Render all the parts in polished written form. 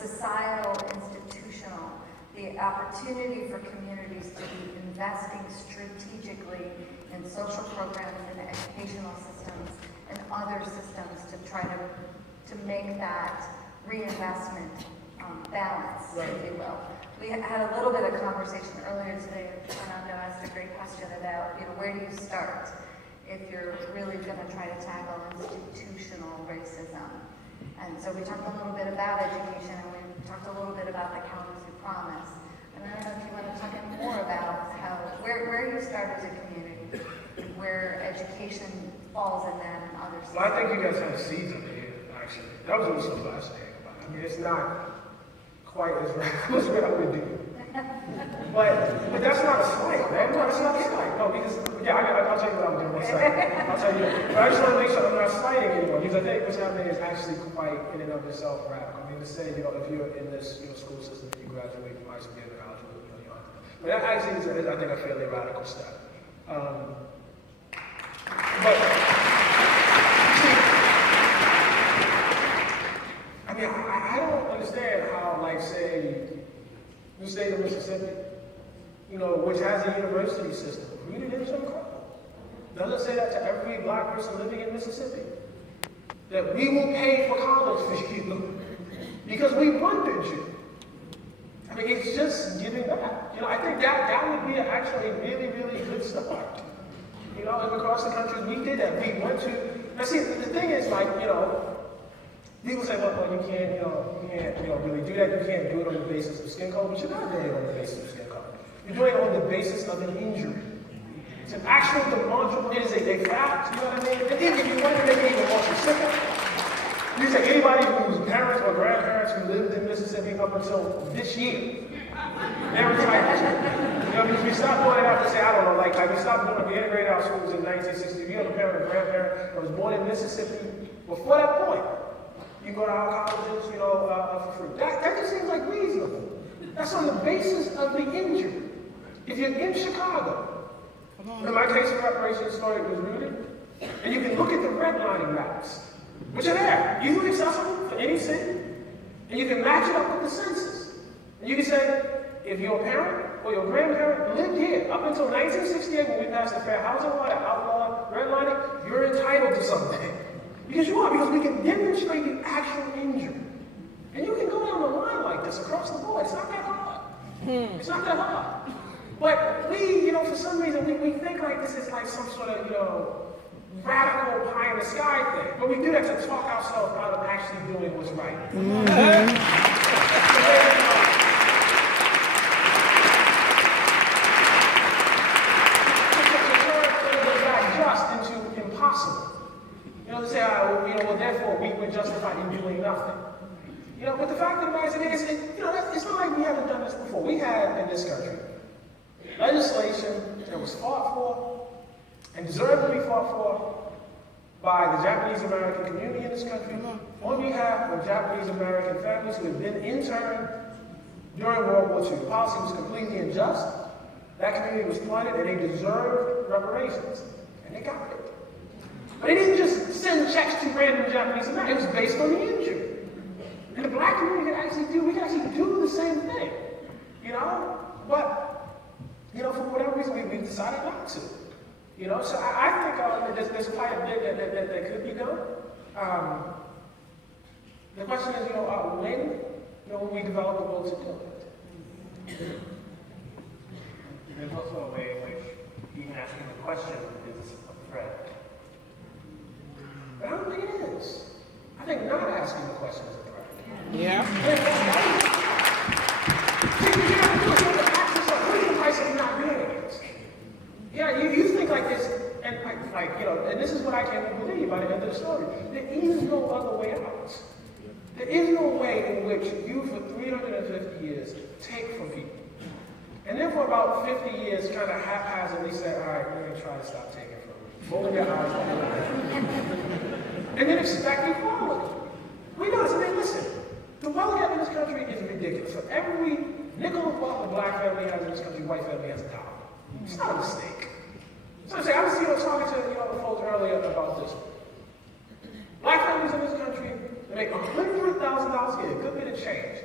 societal, institutional, the opportunity for communities to be investing strategically in social programs and educational systems and other systems to try to make that reinvestment balance, if you will. We had a little bit of conversation earlier today. Fernando asked a great question about, where do you start if you're really going to try to tackle institutional racism? And so we talked a little bit about education, and we talked a little bit about the Kalamazoo Promise. And I don't know if you want to talk more about where you start as a community, where education falls in that and other systems. Well, I think you guys have seeds up here, actually. That was also the last thing about it. I mean, it's not quite as radical as what I would do. But that's not a slight, man. No, it's not a slight. No, because, I'll tell you what I'm doing one second. I'll tell you. But I just want to make sure I'm not slighting anyone, because I think what's happening is actually quite, in and of itself, radical. I mean, to say, if you're in this school system and you graduate, you might as well get a college, you know. But that actually is, I think, a fairly radical step. But, see, I mean, I don't understand how, like, say, the state of Mississippi, which has a university system, rooted in Jim Crow, doesn't say that to every black person living in Mississippi. That we will pay for college for you because we funded you. I mean, it's just giving back. I think that would be actually a really, really good start. And across the country, we did that. We went to, now see, the thing is, like, people say, well, you can't really do that. You can't do it on the basis of skin color, but you're not doing it on the basis of skin color. You're doing it on the basis of an injury. It's an actual demonstrable, it is a fact, you know what I mean? And if you want to make it even more specific, you say anybody whose parents or grandparents who lived in Mississippi up until this year, they're entitled. Because we stopped doing it after, say, I don't know, like we stopped doing the integrated out schools in 1960. If you have a parent or grandparent that was born in Mississippi, before that point, you go to our colleges, for free. That just seems like reasonable. That's on the basis of the injury. If you're in Chicago, in my case of reparations story was rooted, and you can look at the redlining maps, which are there, easily accessible for any city, and you can match it up with the census. And you can say, if your parent or your grandparent lived here up until 1968 when we passed the Fair Housing Law that outlawed redlining, you're entitled to something. Because you are, because we can demonstrate the actual injury. And you can go down the line like this across the board. It's not that hard. It's not that hard. But we, for some reason, we think like this is like some sort of, radical pie in the sky thing. But we do that to talk ourselves out of actually doing what's right. Just into impossible. To say, well, therefore, we're justified in doing nothing. But the fact of the matter is, it's not like we haven't done this before. We had, in this country, legislation that was fought for and deserved to be fought for by the Japanese American community in this country on behalf of Japanese American families who had been interned during World War II. The policy was completely unjust. That community was flooded, and they deserved reparations. And they got it. But they didn't just send checks to random Japanese Americans. It was based on the injury. And the black community we can actually do the same thing. But, for whatever reason, we decided not to. So I think there's quite a bit that could be done. The question is, when we develop a will to do it. There's also a way in which even asking the question is a threat. But I don't think it is. I think not asking the question is a threat. Yeah. What's the price of not doing it? You think like this, and and this is what I can't believe by the end of the story. There is no other way out. There is no way in which you, for 350 years, take from people. And then for about 50 years, kind of haphazardly said, all right, we're going to try to stop taking from you. Roll your eyes on the and then expect equality. We know this. I mean, listen, the wealth gap in this country is ridiculous. For every nickel of wealth a black family has in this country, white family has $1. It's not a mistake. So I was talking to the folks earlier about this. Black families in this country, they make $100,000 a year, a good bit of change.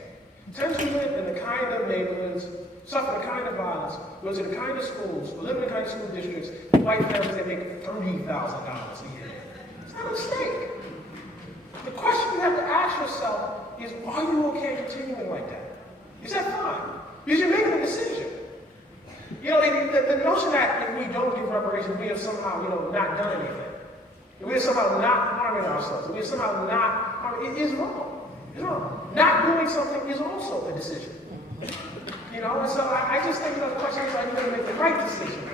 tend to live in the kind of neighborhoods, suffer the kind of violence, go to the kind of schools, live in the kind of school districts, white families that make $30,000 a year. It's not a mistake. The question you have to ask yourself is, are you okay continuing like that? Is that fine? Because you're making a decision. You know, the notion that if we don't give reparations, we have somehow, not done anything. We are somehow not harming ourselves. We are somehow not harming. It is wrong. It's wrong. Not doing something is also a decision. And so I just think the question is, are you going to make the right decision?